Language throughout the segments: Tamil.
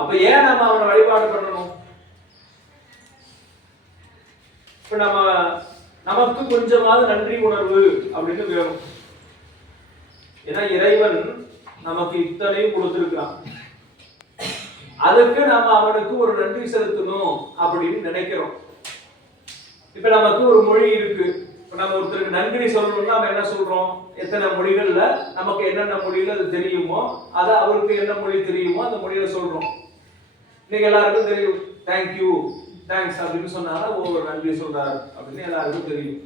அப்ப ஏன் நம்ம அவனை வழிபாடு பண்ணணும்? இப்ப நம்ம நமக்கு கொஞ்சமாவது நன்றி உணர்வு அப்படின்னு வேணும். ஏன்னா இறைவன் நமக்கு இத்தனையும் கொடுத்திருக்கான் அதுக்கு நம்ம அவனுக்கு ஒரு நன்றி செலுத்தணும் அப்படின்னு நினைக்கிறோம். இப்ப நமக்கு ஒரு மொழி இருக்கு. இப்ப நம்ம ஒருத்தருக்கு நன்றி சொல்லணும்னா நம்ம என்ன சொல்றோம்? எத்தனை மொழிகள்ல நமக்கு என்னென்ன மொழியில அது தெரியுமோ அதை அவருக்கு என்ன மொழி தெரியுமோ அந்த மொழியில சொல்றோம். இன்னைக்கு எல்லாருக்கும் தெரியும். தேங்க்யூ தேங்க்ஸ் அப்படின்னு சொன்னாலும் ஒவ்வொரு நன்றி சொல்றாரு அப்படின்னு எல்லாருக்கும் தெரியும்.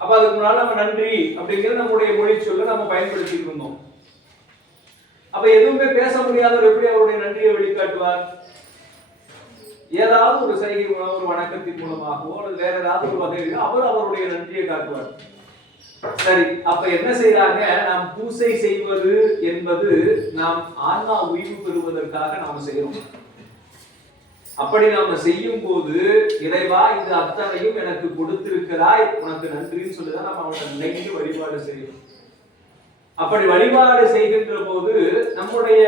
அப்ப அதுக்கு முன்னால நம்ம நன்றி அப்படிங்கிறது நம்முடைய மொழி சொல்ல நம்ம பயன்படுத்திட்டு இருந்தோம். அப்ப எதுவுமே பேச முடியாதவர் எப்படி அவருடைய நன்றியை வெளிக்காட்டுவார்? ஏதாவது ஒரு செய்கை மூலம் ஒரு வணக்கத்தின் மூலமாகவோ அல்லது வேற ஏதாவது ஒரு வகையிலோ அவர் அவருடைய நன்றியை காட்டுவார். சரி அப்ப என்ன செய்யறாங்க நாம் பூசை செய்வது என்பது நாம் ஆன்மா உய்வு பெறுவதற்காக நாம் செய்யறோம் அப்படி நாம செய்யும் போது இறைவா இது அத்தனையும் எனக்கு கொடுத்திருக்கிறாய் உனக்கு நன்றின்னு சொல்லிதான் நம்ம அவனை நினைத்து வழிபாடு செய்யணும். அப்படி வழிபாடு செய்கின்ற போது நம்முடைய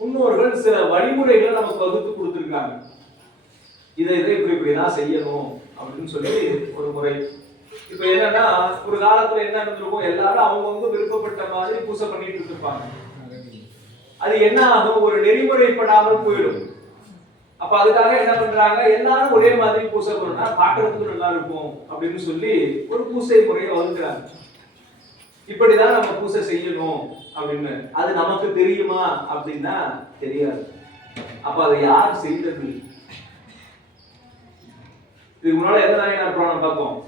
முன்னோர்கள் சில வழிமுறைகளை நமக்கு வகுத்து கொடுத்துருக்காங்க. இதை இதை இப்படி இப்படிதான் செய்யணும் அப்படின்னு சொல்லி ஒரு முறை. இப்ப என்னன்னா ஒரு காலத்துல என்ன இருந்திருக்கும் எல்லாரும் அவங்கவுங்க விருப்பப்பட்ட மாதிரி பூசை பண்ணிட்டு இருப்பாங்க அது என்ன ஆகும்? ஒரு நெறிமுறைப்படாமல் போயிடும். அப்ப அதுக்காக என்ன பண்றாங்க? எல்லாரும் ஒரே மாதிரி பூசை பண்ணா பாக்குறதுக்கு நல்லா இருக்கும் அப்படின்னு சொல்லி ஒரு பூசை முறையை வகுக்கிறாங்க இப்படிதான் நம்ம பூசை செய்யணும் அப்படின்னு. அது நமக்கு தெரியுமா அப்படின்னா தெரியாது. அப்ப அதை யார் செய்தது இதுக்கு முன்னால எந்த நாயனார் புராணம் பார்த்தோம்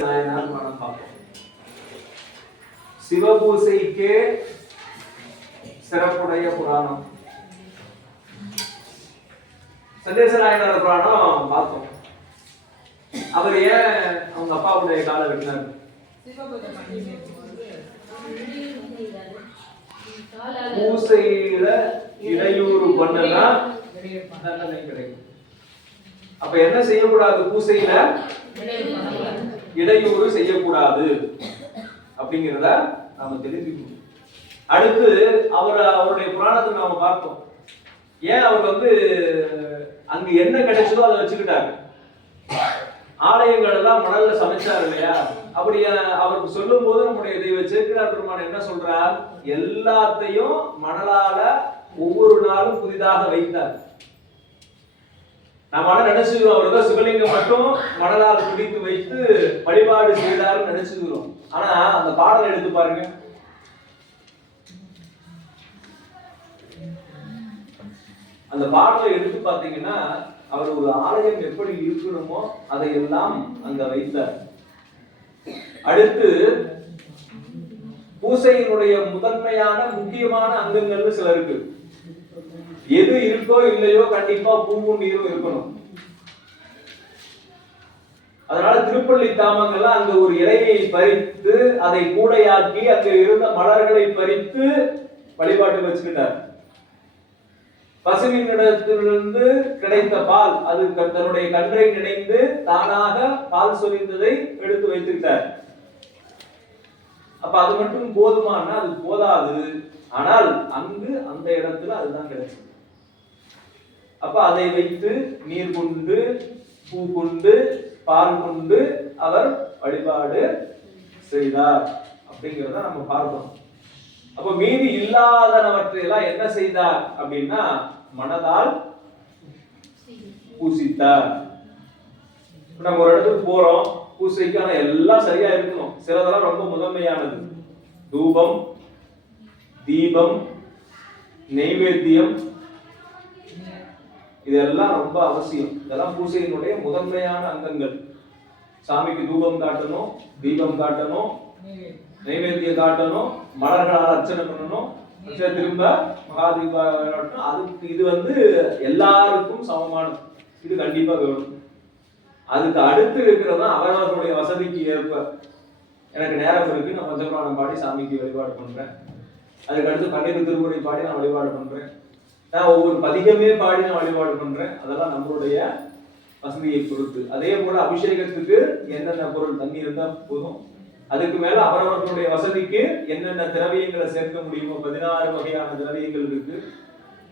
நாயனார் புராணம் பார்த்தோம் சிவபூசைக்கே சிறப்புடைய புராணம். சந்தேச புராணம் பார்த்தோம் அவர் ஏன் அவங்க அப்பாவுடைய காலை வெட்டினார்? பூசையில இடையூறு பண்ணனா தண்டனை கிடைக்கும். அப்ப என்ன செய்யக்கூடாது பூசையில? இடையூறு செய்யக்கூடாது. அப்படிங்கிறத நாம தெரிஞ்சுக்கணும். அடுத்து அவர் அவருடைய புராணத்தை நாம பார்த்தோம் ஏன் அவர் வந்து அங்க என்ன கிடைச்சதோ அதை வச்சுக்கிட்டாரு. ஆலயங்கள் எல்லாம் மணல்ல சமைச்சார் இல்லையா? அப்படி அவருக்கு சொல்லும் போது நம்முடைய தெய்வ சேர்க்கிறார் பெருமான் என்ன சொல்றார்? எல்லாத்தையும் மணலால ஒவ்வொரு நாளும் புதிதாக வைத்தார். நம்ம நினைச்சுக்கிறோம் அவர் தான் சிவலிங்கம் மட்டும் மணலால் பிடித்து வைத்து வழிபாடு செய்தார் நினைச்சுக்கிறோம். ஆனா அந்த பாடல் எடுத்து பாருங்க. அந்த பாடலை எடுத்து பார்த்தீங்கன்னா அவர் ஒரு ஆலயம் எப்படி இருக்கணுமோ அதையெல்லாம் அங்க வைத்தார். அடுத்து பூசையினுடைய முதன்மையான முக்கியமான அங்கங்கள்னு சில இருக்கு. எது இருக்கோ இல்லையோ கண்டிப்பா பூவும் நீரும் இருக்கணும். அதனால திருப்பள்ளி தாமங்கள்ல அங்க ஒரு இலையை பறித்து அதை கூடையாக்கி அங்க இருந்த மலர்களை பறித்து வழிபாட்டு வச்சுக்கிட்டார். பசுவினிடத்திலிருந்து கிடைத்த பால் அது தன்னுடைய கன்றை நினைந்து தானாக பால் சொரிந்ததை எடுத்து வைத்துக்கிட்டார் அப்ப அது மட்டும் போதுமானா? அது போதாது. ஆனால் அங்கு அந்த இடத்துல அதுதான் கிடைச்சது. அப்ப அதை வைத்து நீர் கொண்டு பூ கொண்டு பால் கொண்டு அவர் வழிபாடு செய்தார். அப்படிங்கிறத நம்ம பார்க்கணும். அப்ப மீதி இல்லாதனவற்றை எல்லாம் என்ன செய்தார் அப்படின்னா மனதால் பூசித்தார். நம்ம ஒரு இடத்துக்கு போறோம் பூசைக்கான எல்லாம் சரியா இருக்கணும். சிலதெல்லாம் ரொம்ப முதன்மையானது. தூபம் தீபம் நெய்வேத்தியம் இதெல்லாம் ரொம்ப அவசியம். இதெல்லாம் பூசையினுடைய முதன்மையான அங்கங்கள். சாமிக்கு தூபம் காட்டணும் தீபம் காட்டணும் நைவேத்தியம் காட்டணும் மலர்களால் அர்ச்சனை பண்ணணும் திரும்ப மகாதீபா வேணும் அதுக்கு இது வந்து எல்லாருக்கும் சமமானது. இது கண்டிப்பா வேணும். அதுக்கு அடுத்து இருக்கிறதா தான் அவரவர்களுடைய வசதிக்கு ஏற்ப. எனக்கு நேரம் இருக்கு நான் பஞ்சபிராணம் பாடி சாமிக்கு வழிபாடு பண்றேன். அதுக்கு அடுத்து பன்னிரு திருமுறை பாடி நான் வழிபாடு பண்றேன். நான் ஒவ்வொரு பதிகமே பாடி நான் வழிபாடு பண்றேன். அதெல்லாம் நம்மளுடைய வசதியை பொறுத்து. அதே போல அபிஷேகத்துக்கு என்னென்ன பொருள் தண்ணி இருந்தா போதும்? அதுக்கு மேல அவரவர்களுடைய வசதிக்கு என்னென்ன திரவியங்களை சேர்க்க முடியுமோ பதினாறு வகையான திரவியங்கள் இருக்கு.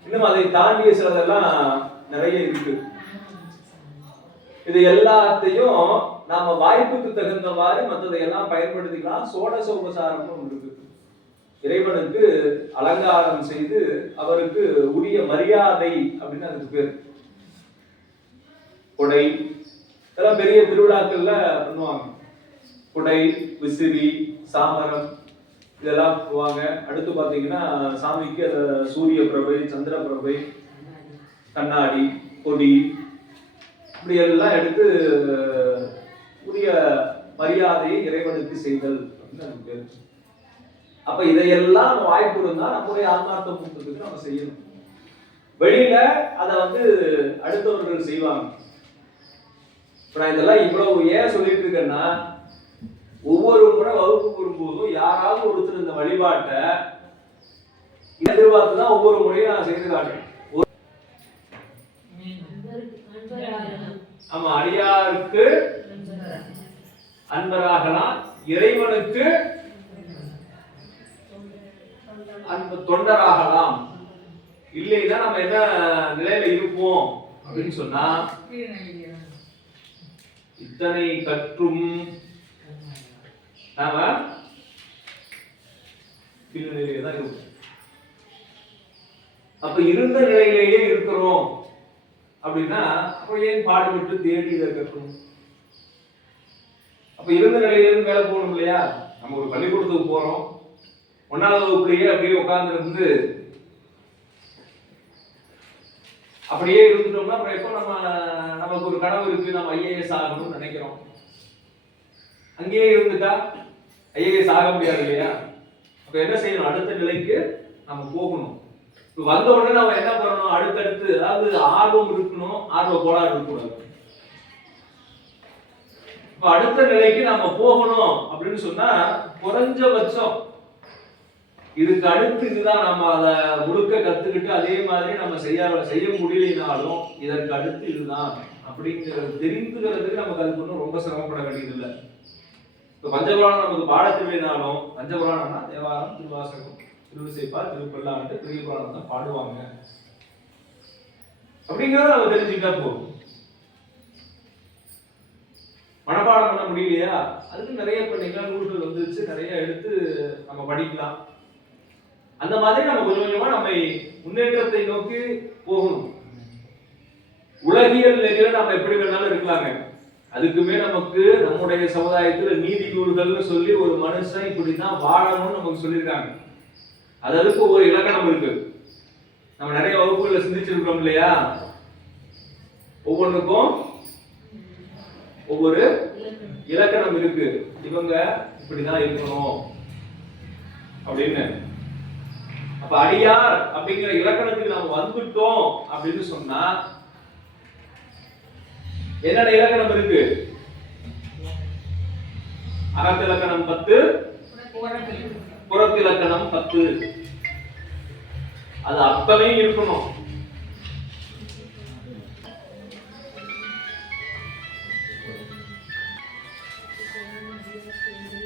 இன்னும் அதை தாண்டிய சிலதெல்லாம் நிறைய இருக்கு. இது எல்லாத்தையும் நாம வாய்ப்புக்கு தகுந்தவாறு மற்றதை எல்லாம் பயன்படுத்திக்கலாம். சோடச உபசாரம்னு ஒன்று இருக்கு. இறைவனுக்கு அலங்காரம் செய்து அவருக்கு உரிய மரியாதை அப்படின்னு அதுக்கு பேர். கொடை. இதெல்லாம் பெரிய திருவிழாக்கள்ல பண்ணுவாங்க. குடை விசிறி சாமரம் இதெல்லாம் போவாங்க. அடுத்து பார்த்தீங்கன்னா சாமிக்கு அந்த சூரிய பிரபை சந்திர பிரபை கண்ணாடி கொடி இப்படி எல்லாம் எடுத்து உரிய மரியாதையை இறைவனுக்கு செய்தல் அப்படின்னு நமக்கு பேர். அப்ப இதையெல்லாம் நம்ம வாய்ப்பு இருந்தா நம்முடைய ஆத்மார்த்த முகத்துக்கு நம்ம செய்யணும். வெளியில அதை வந்து அடுத்தவர்கள் செய்வாங்க. இப்ப நான் இதெல்லாம் இவ்வளவு ஏன் சொல்லிட்டு இருக்கேன்னா ஒவ்வொரு முறை வகுப்பு வரும்போதும் யாராவது ஒருத்தர் இந்த வழிபாட்டை எதிர்பார்த்து தான் ஒவ்வொரு முறையும் நான் செய்து காட்டுறேன். ஆமா அடியாருக்கு அன்பராகலாம் இறைவனுக்கு அன்பு தொண்டராகலாம். இல்லைன்னா நம்ம என்ன நிலையில இருப்போம் அப்படின்னு சொன்னா இத்தனை கற்றும் நாம கீழ்நிலையிலே தான் இருக்கும். அப்ப இருந்த நிலையிலேயே இருக்கிறோம் அப்படின்னா அப்ப ஏன் பாடுபட்டு தேடி இதை கற்கணும் அப்ப இருந்த நிலையிலேருந்து வேலை போகணும் இல்லையா? நம்ம ஒரு பள்ளிக்கூடத்துக்கு போறோம். ஒன்னாவது வகுப்புலயே அப்படியே உட்கார்ந்து இருந்து அப்படியே இருந்துட்டோம்னா அப்புறம் எப்போ நம்ம நமக்கு ஒரு கனவு இருக்கு நம்ம ஐஏஎஸ் ஆகணும்னு நினைக்கிறோம். அங்கேயே இருந்துட்டா ஐஏஎஸ் ஆக முடியாது இல்லையா? அப்ப என்ன செய்யணும்? அடுத்த நிலைக்கு நம்ம போகணும். இப்போ வந்த உடனே நம்ம என்ன பண்ணணும்? அடுத்தடுத்து அதாவது ஆர்வம் இருக்கணும் ஆர்வ கோளாறு இருக்கக்கூடாது. இப்போ அடுத்த நிலைக்கு நம்ம போகணும் அப்படின்னு சொன்னா குறைஞ்சபட்சம் இதுக்கு அடுத்து இதுதான் நம்ம அதை முழுக்க கத்துக்கிட்டு அதே மாதிரி நம்ம செய்ய செய்ய முடியலைனாலும் இதற்கு அடுத்து இதுதான் அப்படிங்கிறது தெரிந்துக்கிறதுக்கு நமக்கு அது ஒன்றும் ரொம்ப சிரமப்பட வேண்டியதில்லை. இப்போ பஞ்சபுராணம் நமக்கு பாட தெரியலனாலும் பஞ்சபுராணம்னா தேவாரம் திருவாசகம் திருவிசைப்பா திருப்பல்லாண்டு பெரிய புராணம் தான் பாடுவாங்க. அப்படிங்கிறத நம்ம தெரிஞ்சுக்கிட்டா போதும். மனப்பாடம் பண்ண முடியலையா? அதுக்கு நிறைய பண்ணிக்கலாம் நூல்கள் வந்துருச்சு. நிறைய எடுத்து நம்ம படிக்கலாம். அந்த மாதிரி நம்ம கொஞ்சம் கொஞ்சமா நம்ம முன்னேற்றத்தை நோக்கி போகணும். உலகியல் நிலையில நம்ம எப்படி வேணாலும் இருக்கலாங்க அதுக்குமே நமக்கு நம்முடைய சமுதாயத்துல நீதி நூல்கள்னு சொல்லி ஒரு மனுஷன் இப்படிதான் வாழணும்னு நமக்கு சொல்லியிருக்காங்க. அது அதுக்கு ஒரு இலக்கணம் இருக்கு. நம்ம நிறைய வகுப்புகள்ல சிந்திச்சிருக்கிறோம் இல்லையா? ஒவ்வொன்றுக்கும் ஒவ்வொரு இலக்கணம் இருக்கு. இவங்க இப்படிதான் இருக்கணும் அப்படின்னு. அப்ப அடியார் அப்படிங்கிற இலக்கணத்துக்கு நம்ம வந்துட்டோம் அப்படின்னு சொன்னா என்னென்ன இலக்கணம் இருக்கு? அறத்திலக்கணம் பத்து புறத்திலக்கணம் பத்து. அது அப்பவே இருக்கணும்.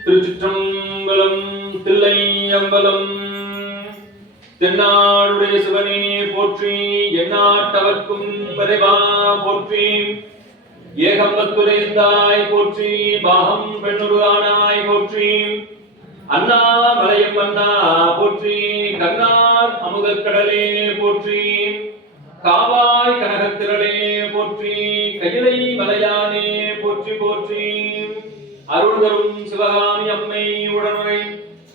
திருச்சிற்றம்பலம் தில்லையம்பலம். தென்னாடுடைய சிவனே போற்றி எண்ணாட்டவர்க்கும் பதைவா போற்றி. ஏகம்பத்துரைந்தாய் போற்றி பாகம் பெண்ணுருவானாய் போற்றி. அண்ணாமலையம் அண்ணா போற்றி கண்ணார் அமுதக்கடலே போற்றி. காவாய் கனகத்திரளே போற்றி கையிலை மலையானே போற்றி போற்றி. அருள் தரும் சிவகாமி அம்மை உடனுரை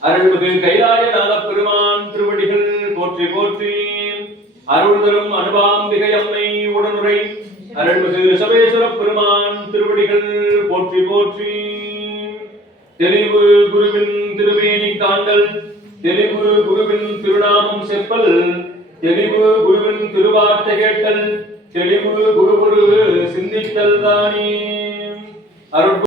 அருள்மிகு கைலாய பெருமான் திருவடிகள் போற்றி போற்றி. அருள் தரும் அனுபாம்பிகை அம்மை உடனுரை அருள்மிகு ரிஷபேஸ்வர பெருமான் திருவடிகள் போற்றி போற்றி. தெளிவு குருவின் திருமேனி காண்டல் தெளிவு குருவின் திருநாமம் செப்பல் தெளிவு குருவின் திருவார்த்தை கேட்டல் தெளிவு குரு சிந்தித்தல் தானே. அருள்